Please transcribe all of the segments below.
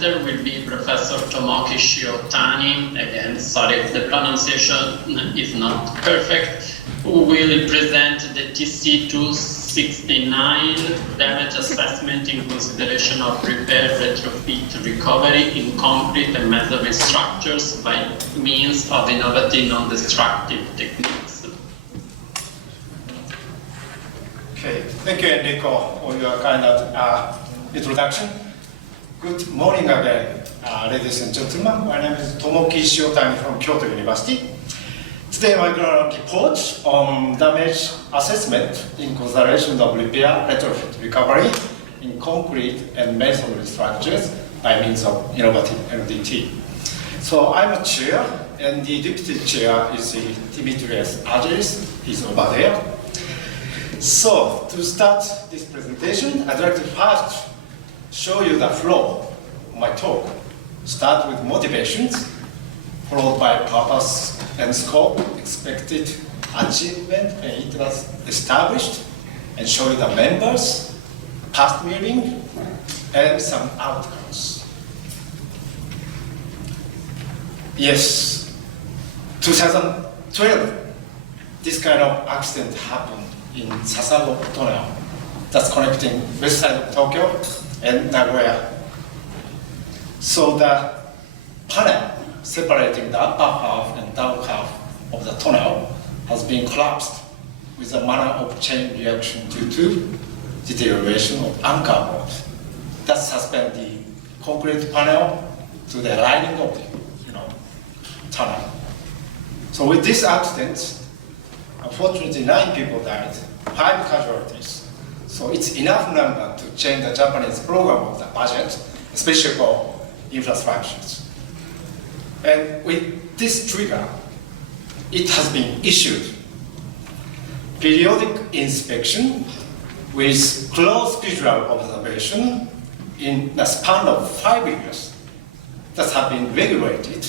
presenter will be Professor Tomoki Shiotani. Again, sorry if the pronunciation is not perfect. Who will present the TC269 damage assessment in consideration of repair, retrofit, recovery in concrete and masonry structures by means of innovative non-destructive techniques. Okay, thank you, Enrico, for your kind of introduction. Good morning again, ladies and gentlemen. My name is Tomoki Shiotani from Kyoto University. Today I'm going to report on damage assessment in consideration of repair, retrofit, recovery in concrete and masonry structures by means of innovative NDT. So I'm a chair, and the deputy chair is Dimitrios Agelis. He's over there. So to start this presentation, I'd like to first show you the flow of my talk. Start with motivations, followed by purpose and scope, expected achievement, and it was established, and show you the members, past meeting, and some outcomes. Yes, 2012, this kind of accident happened in Sasago Tunnel, that's connecting west side of Tokyo and Nagoya. So the panel separating the upper half and down half of the tunnel has been collapsed with a manner of chain reaction due to deterioration of anchor board that suspend the concrete panel to the lining of the tunnel. So with this accident, unfortunately, 9 people died, 5 casualties. So it's enough number to change the Japanese program of the budget, especially for infrastructures. And with this trigger, it has been issued periodic inspection with close visual observation in the span of 5 years that have been regulated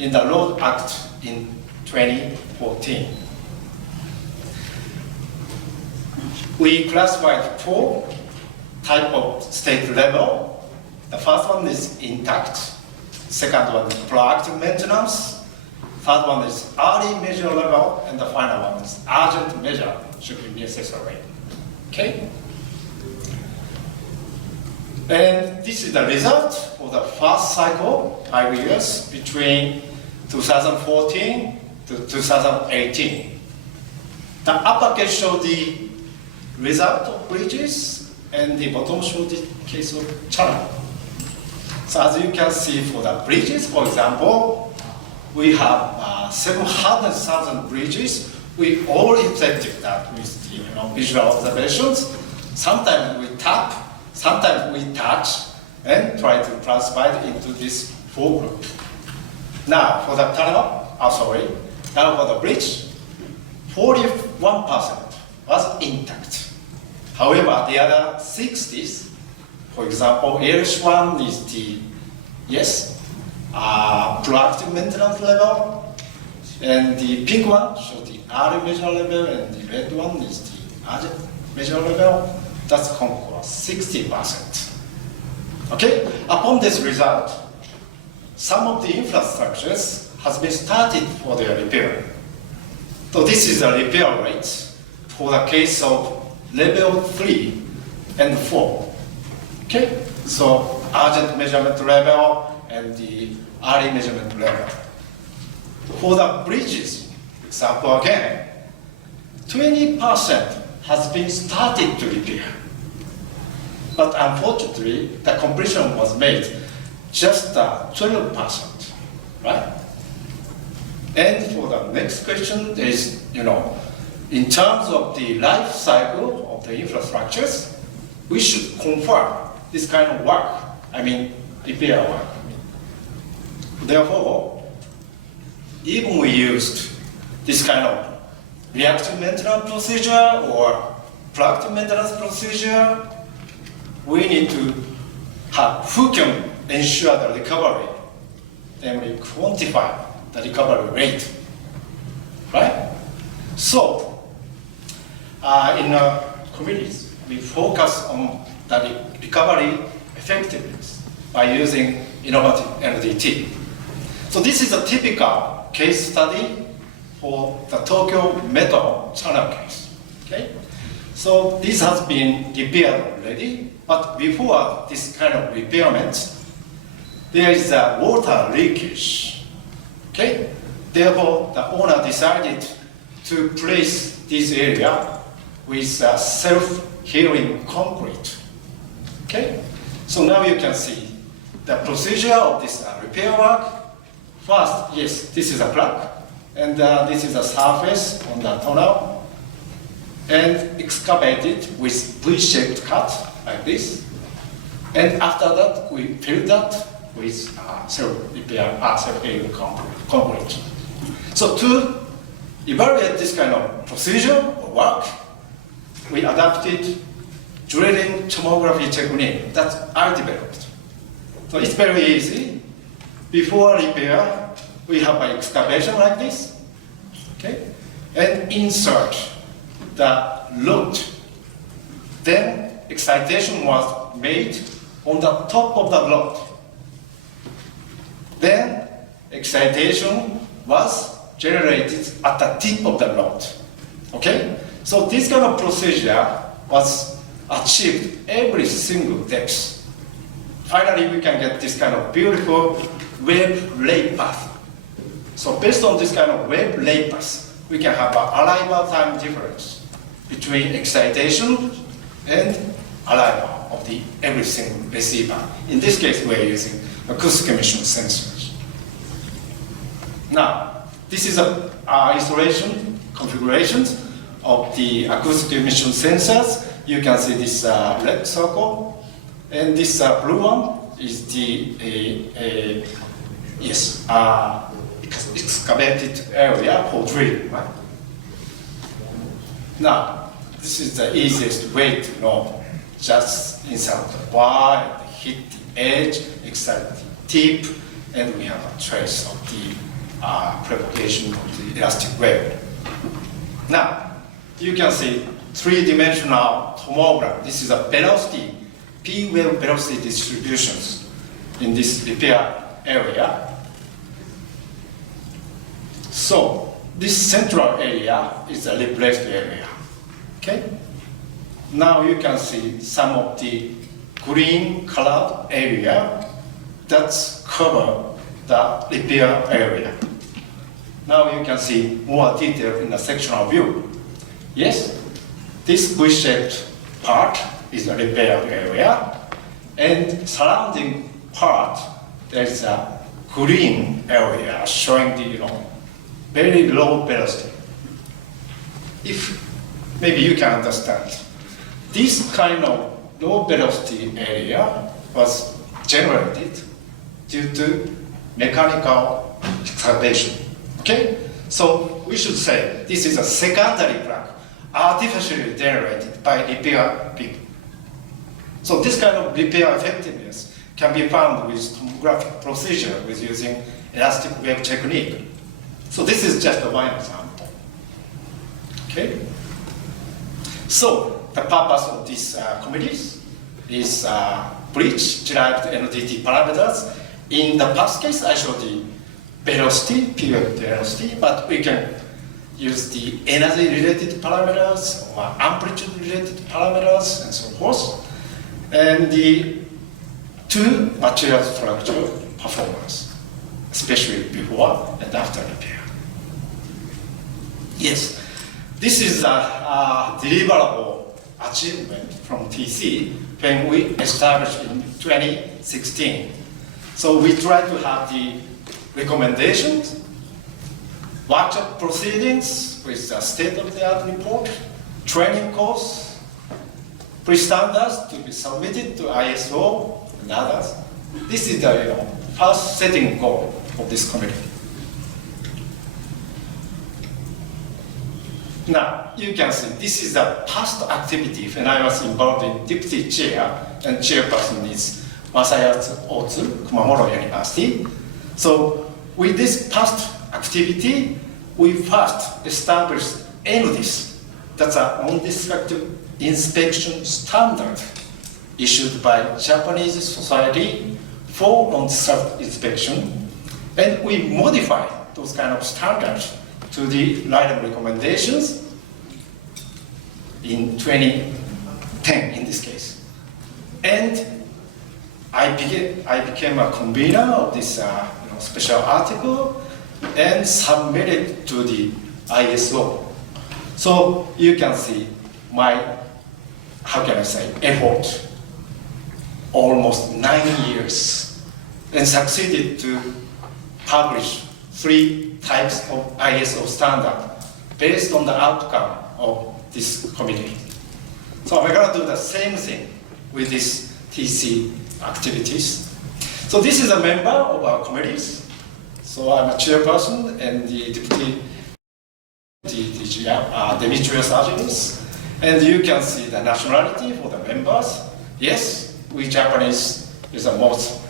in the Road Act in 2014. We classified 4 types of state level. The first one is intact. Second one is proactive maintenance. Third one is early measure level. And the final one is urgent measure should be necessary. Okay? And this is the result for the first cycle, 5 years, between 2014 to 2018. The upper case shows the result of bridges, and the bottom shows the case of channel. So as you can see for the bridges, for example, we have 700,000 bridges. We all effective that with the visual observations. Sometimes we tap, sometimes we touch, and try to classify it into this 4 groups. Now for the tunnel, now for the bridge, 41% was intact. However, the other 60s, for example, LH1 is the, proactive maintenance level, and the pink one shows the early measure level, and the red one is the urgent measure level. That's conquers 60%. Okay, upon this result, some of the infrastructures has been started for their repair. So this is the repair rate for the case of level 3 and 4. Okay, so urgent measurement level and the early measurement level. For the bridges, example again, 20% has been started to repair. But unfortunately, the completion was made just 12%, right? And for the next question is, in terms of the life cycle of the infrastructures, we should confirm this kind of work, repair work. Therefore, even we used this kind of reactive maintenance procedure or proactive maintenance procedure, we need to have who can ensure the recovery, then we quantify the recovery rate, right? So, in our committees, we focus on the recovery effectiveness by using innovative NDT. So this is a typical case study for the Tokyo Metro channel case. Okay? So this has been repaired already, but before this kind of repairment, there is a water leakage. Okay? Therefore, the owner decided to place this area with self-healing concrete. Okay? So now you can see the procedure of this repair work. First, yes, this is a crack, and this is a surface on the tunnel, and excavated with V-shaped cut like this. And after that, we fill that with self-healing concrete. So to evaluate this kind of procedure or work, we adapted drilling tomography technique that I developed. So it's very easy. Before repair, we have an excavation like this, okay? And insert the rod. Then excitation was made on the top of the rod. Then excitation was generated at the tip of the rod, okay? So this kind of procedure was achieved every single depth. Finally, we can get this kind of beautiful wave lay path. So based on this kind of wave lay path, we can have an arrival time difference between excitation and arrival of the every single receiver. In this case, we're using acoustic emission sensors. Now, this is a installation configurations of the acoustic emission sensors. You can see this red circle, and this blue one is the excavated area for drilling. Right? Now, this is the easiest way to know. Just insert the wire, hit the edge, excite the tip, and we have a trace of the propagation of the elastic wave. Now, you can see three-dimensional tomogram. This is a velocity, P-wave velocity distributions in this repair area. So this central area is a replaced area. Okay? Now you can see some of the green colored area that's cover the repair area. Now you can see more detail in the sectional view. Yes, this V-shaped part is a repair area, and surrounding part there's a green area showing the very low velocity. If maybe you can understand, this kind of low velocity area was generated due to mechanical excavation. Okay? So we should say this is a secondary crack, artificially generated by repair people. So this kind of repair effectiveness can be found with tomographic procedure with using elastic wave technique. So this is just one example. Okay? So the purpose of these committees is bridge-derived NDT parameters. In the past case, I showed the velocity, P-wave velocity, but we can use the energy-related parameters or amplitude-related parameters and so forth, and the two material structure performance, especially before and after repair. Yes, this is a deliverable achievement from TC when we established in 2016. So we try to have the recommendations, workshop proceedings with a state-of-the-art report, training course, pre-standards to be submitted to ISO and others. This is the first setting goal of this committee. Now, you can see this is the past activity when I was involved in deputy chair, and chairperson is Masayatsu Otsu, Kumamoto University. So with this past activity, we first established NDIS, that's a non-destructive inspection standard issued by Japanese Society for on-site inspection, and we modify those kind of standards to the Rilem recommendations in 2010 in this case. And I became a convener of this special article and submitted to the ISO. So you can see my, how can I say, effort, almost 9 years, and succeeded to publish 3 types of ISO standard based on the outcome of this committee. So we're going to do the same thing with these TC activities. So this is a member of our committees. So I'm a chairperson and the deputy Demetrius Argenis. And you can see the nationality for the members. Yes, we Japanese is the most,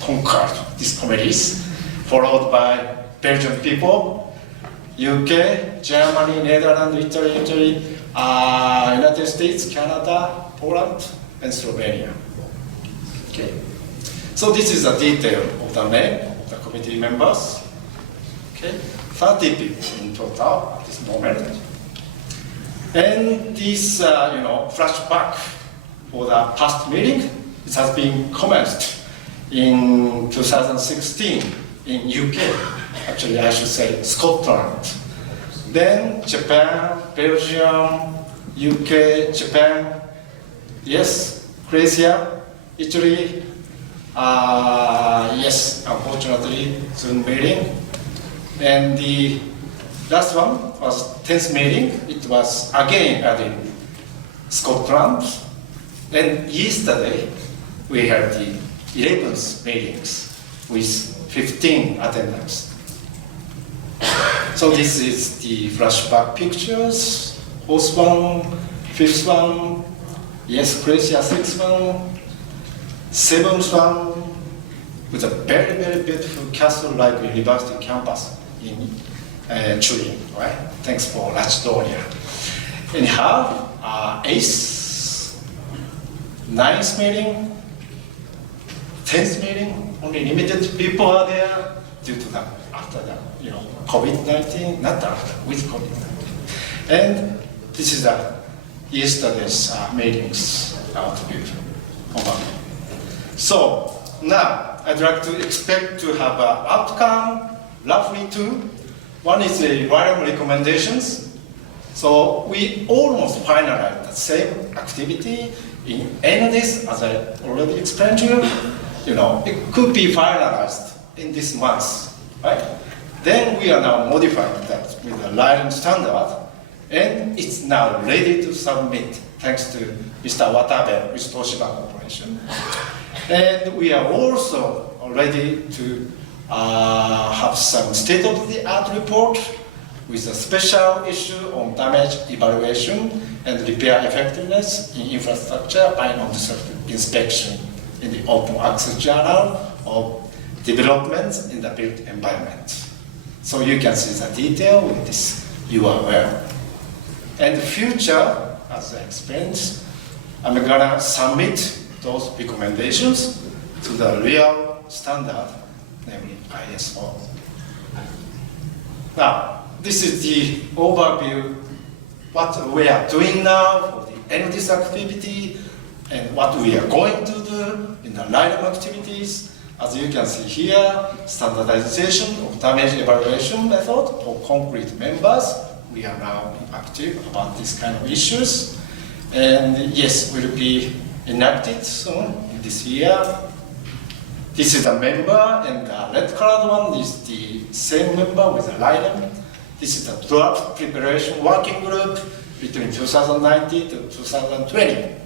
conquered these committees, followed by Belgian people, UK, Germany, Netherlands, Italy, United States, Canada, Poland, and Slovenia. Okay. So this is a detail of the name of the committee members. Okay. 30 people in total at this moment. And this, flashback for the past meeting, it has been commenced in 2016 in UK. Actually, I should say Scotland. Then Japan, Belgium, UK, Japan, yes, Croatia, Italy, yes, unfortunately, Zoom meeting. And the last one was 10th meeting. It was again in Scotland. And yesterday, we had the 11th meetings with 15 attendants. So this is the flashback pictures. Fourth one, fifth one, yes, Croatia, sixth one, seventh one, with a very, very beautiful castle-like university campus in Turin, right? Thanks for Lacedonia. Anyhow, 8th, 9th meeting, 10th meeting, only limited people are there due to that, after that, COVID-19, not after, with COVID-19. And this is yesterday's meetings output. So now I'd like to expect to have an outcome, roughly 2. One is the Rilem recommendations. So we almost finalized the same activity in NDIS, as I already explained to you. It could be finalized in this month, right? Then we are now modifying that with the Rilem standard, and it's now ready to submit, thanks to Mr. Watabe with Toshiba Corporation. And we are also ready to have some state-of-the-art report with a special issue on damage evaluation and repair effectiveness in infrastructure by non-self inspection in the open access journal of developments in the built environment. So you can see the detail with this URL. And the future, as I explained, I'm gonna submit those recommendations to the real standard, namely ISO. Now, this is the overview, what we are doing now for the NDIS activity and what we are going to do in the Rilem activities. As you can see here, standardization of damage evaluation method for concrete members. We are now active about this kind of issues. And yes, will be enacted soon in this year. This is a member, and the red colored one is the same member with the Rilem. This is the draft preparation working group between 2019 to 2020.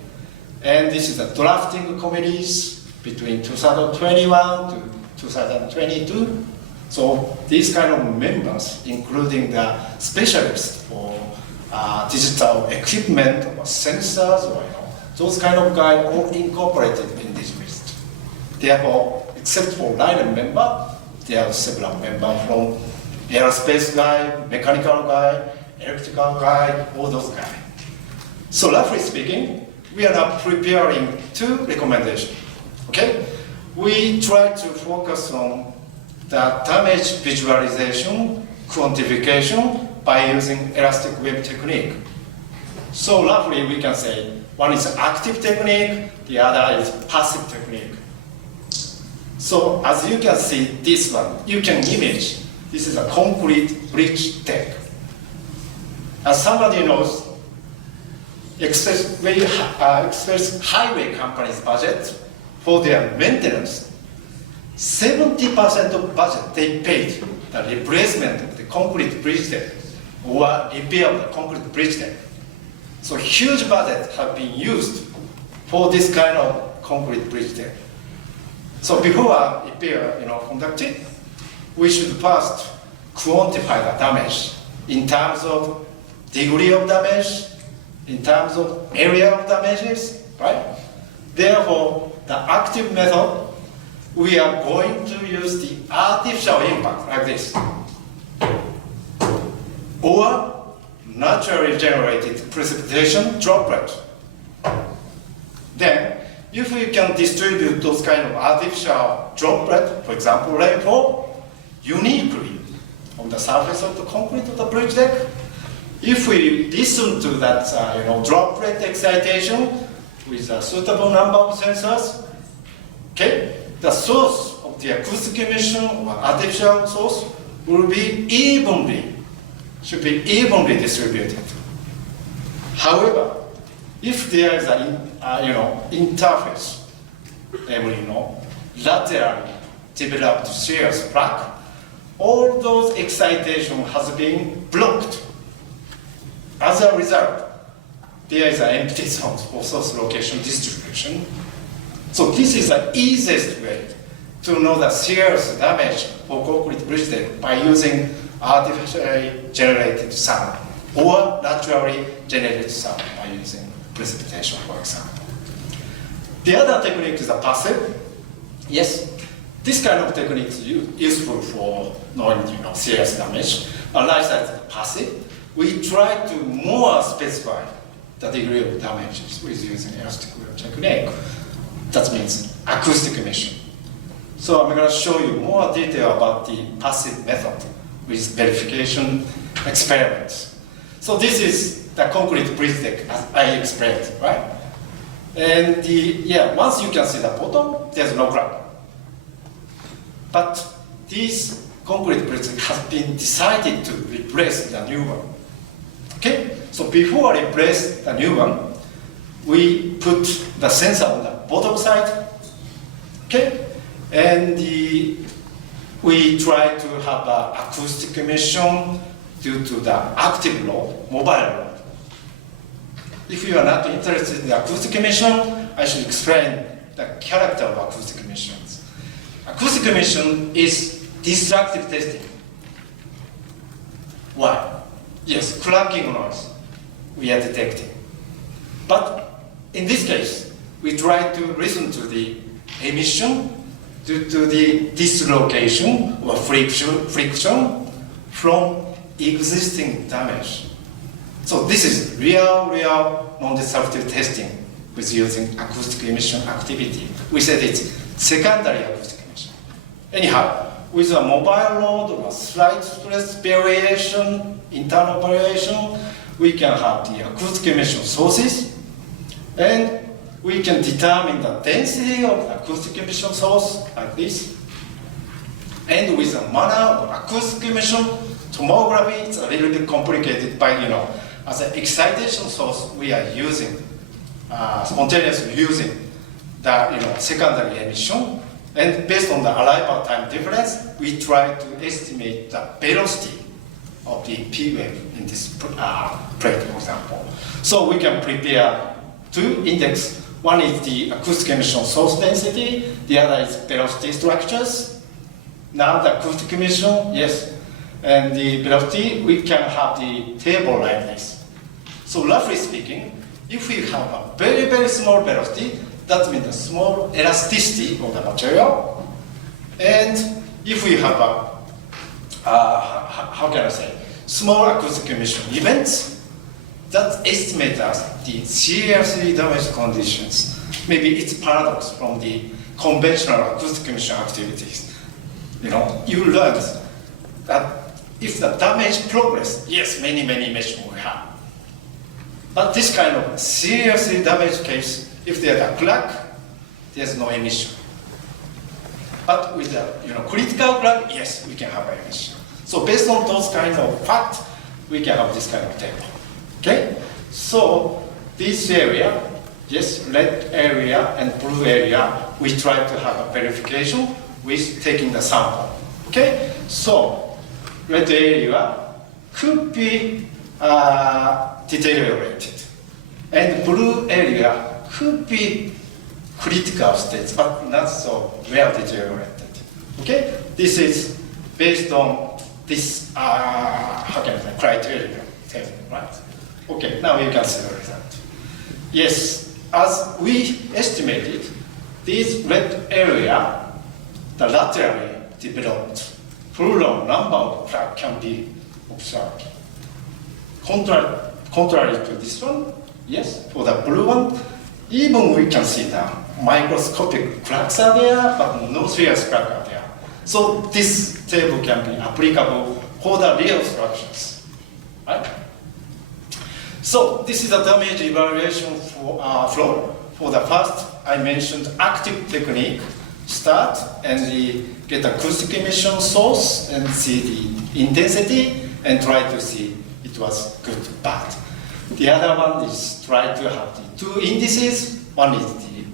And this is the drafting committees between 2021 to 2022. So these kind of members, including the specialists for digital equipment or sensors, or those kind of guys, all incorporated in this list. Therefore, except for Rilem member, there are several members from aerospace guy, mechanical guy, electrical guy, all those guys. So roughly speaking, we are now preparing 2 recommendations. Okay, we try to focus on the damage visualization, quantification by using elastic web technique. So roughly we can say one is active technique, the other is passive technique. So as you can see this one, you can image, this is a concrete bridge deck. As somebody knows, express highway companies' budget for their maintenance, 70% of budget they paid the replacement of the concrete bridge deck or repair of the concrete bridge deck. So huge budget have been used for this kind of concrete bridge deck. So before a repair conducted, we should first quantify the damage in terms of degree of damage, in terms of area of damages, right? Therefore, the active method, we are going to use the artificial impact like this, or naturally generated precipitation droplet. Then, if we can distribute those kind of artificial droplet, for example, rainfall, uniquely on the surface of the concrete of the bridge deck, if we listen to that droplet excitation with a suitable number of sensors, okay, the source of the acoustic emission or artificial source will be should be evenly distributed. However, if there is an interface, laterally developed shears plaque, all those excitation has been blocked. As a result, there is an empty zone for source location distribution. So this is the easiest way to know the shears damage for concrete bridge deck by using artificially generated sound or naturally generated sound by using precipitation, for example. The other technique is a passive. Yes, this kind of technique is useful for knowing shears damage. Unlike that passive, we try to more specify the degree of damages with using elastic web technique. That means acoustic emission. So I'm going to show you more detail about the passive method with verification experiments. So this is the concrete bridge deck as I explained, right? And once you can see the bottom, there's no ground. But this concrete bridge deck has been decided to replace the new one. Okay, so before I replace the new one, we put the sensor on the bottom side, okay, and we try to have an acoustic emission due to the active load, mobile load. If you are not interested in the acoustic emission, I should explain the character of acoustic emissions. Acoustic emission is destructive testing. Why? Yes, clanking noise we are detecting. But in this case, we try to listen to the emission due to the dislocation or friction from existing damage. So this is real non-destructive testing with using acoustic emission activity. We said it's secondary acoustic emission. Anyhow, with a mobile load or a slight stress variation, internal variation, we can have the acoustic emission sources, and we can determine the density of the acoustic emission source like this. And with a manner of acoustic emission tomography, it's a little bit complicated by, as an excitation source, we are using, spontaneously using the, secondary emission. And based on the arrival time difference, we try to estimate the velocity of the P wave in this plate, for example. So we can prepare two index. One is the acoustic emission source density, the other is velocity structures. Now the acoustic emission, yes, and the velocity, we can have the table like this. So roughly speaking, if we have a very, very small velocity, that means a small elasticity of the material. And if we have a, how can I say, small acoustic emission events, that estimates as the seriously damaged conditions. Maybe it's paradox from the conventional acoustic emission activities. You learned that if the damage progress, yes, many emissions will have. But this kind of seriously damaged case, if there's a crack, there's no emission. But with the critical crack, yes, we can have an emission. So based on those kinds of facts, we can have this kind of table. Okay? So this area, yes, red area and blue area, we try to have a verification with taking the sample. Okay? So red area could be deteriorated, and blue area could be critical states, but not so well deteriorated. Okay? This is based on this criteria table, right? Okay, now you can see the result. Yes, as we estimated, this red area, the laterally developed plural number of cracks can be observed. Contrary to this one, yes, for the blue one, even we can see the microscopic cracks are there, but no serious cracks are there. So this table can be applicable for the real structures, right? So this is a damage evaluation flow. For the first, I mentioned active technique, start and get acoustic emission source and see the intensity and try to see it was good, bad. The other one is try to have the two indices. One is the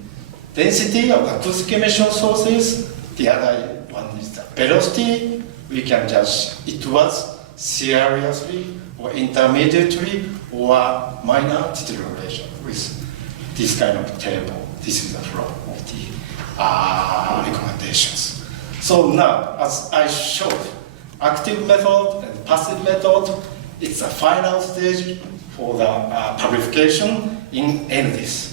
density of acoustic emission sources. The other one is the velocity. We can judge it was seriously or intermediately or minor deterioration with this kind of table. This is the flow of the recommendations. So now, as I showed, active method and passive method, it's a final stage for the publication in NDIS.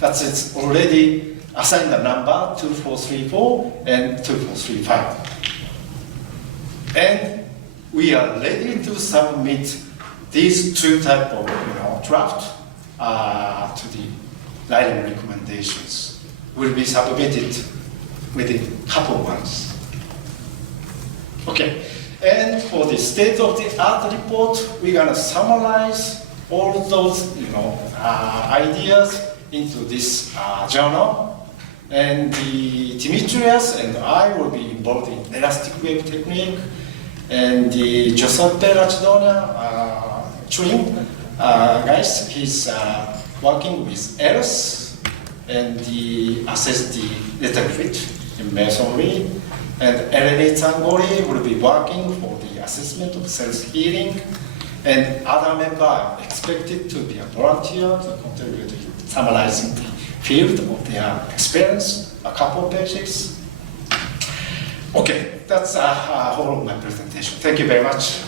That's it's already assigned the number 2434 and 2435. And we are ready to submit these two type of draft to the Rilem recommendations. Will be submitted within a couple months. Okay, and for the state-of-the-art report, we're gonna summarize all those ideas into this journal. And Dimitrios and I will be involved in elastic wave technique, and the Giuseppe Lacidonia, twin guys, he's working with ERS and assess the retrofit in Masonry, and Eleni Zangori will be working for the assessment of self-healing, and other members are expected to be a volunteer to contribute to summarizing the field of their experience, a couple of pages. Okay, that's all of my presentation. Thank you very much.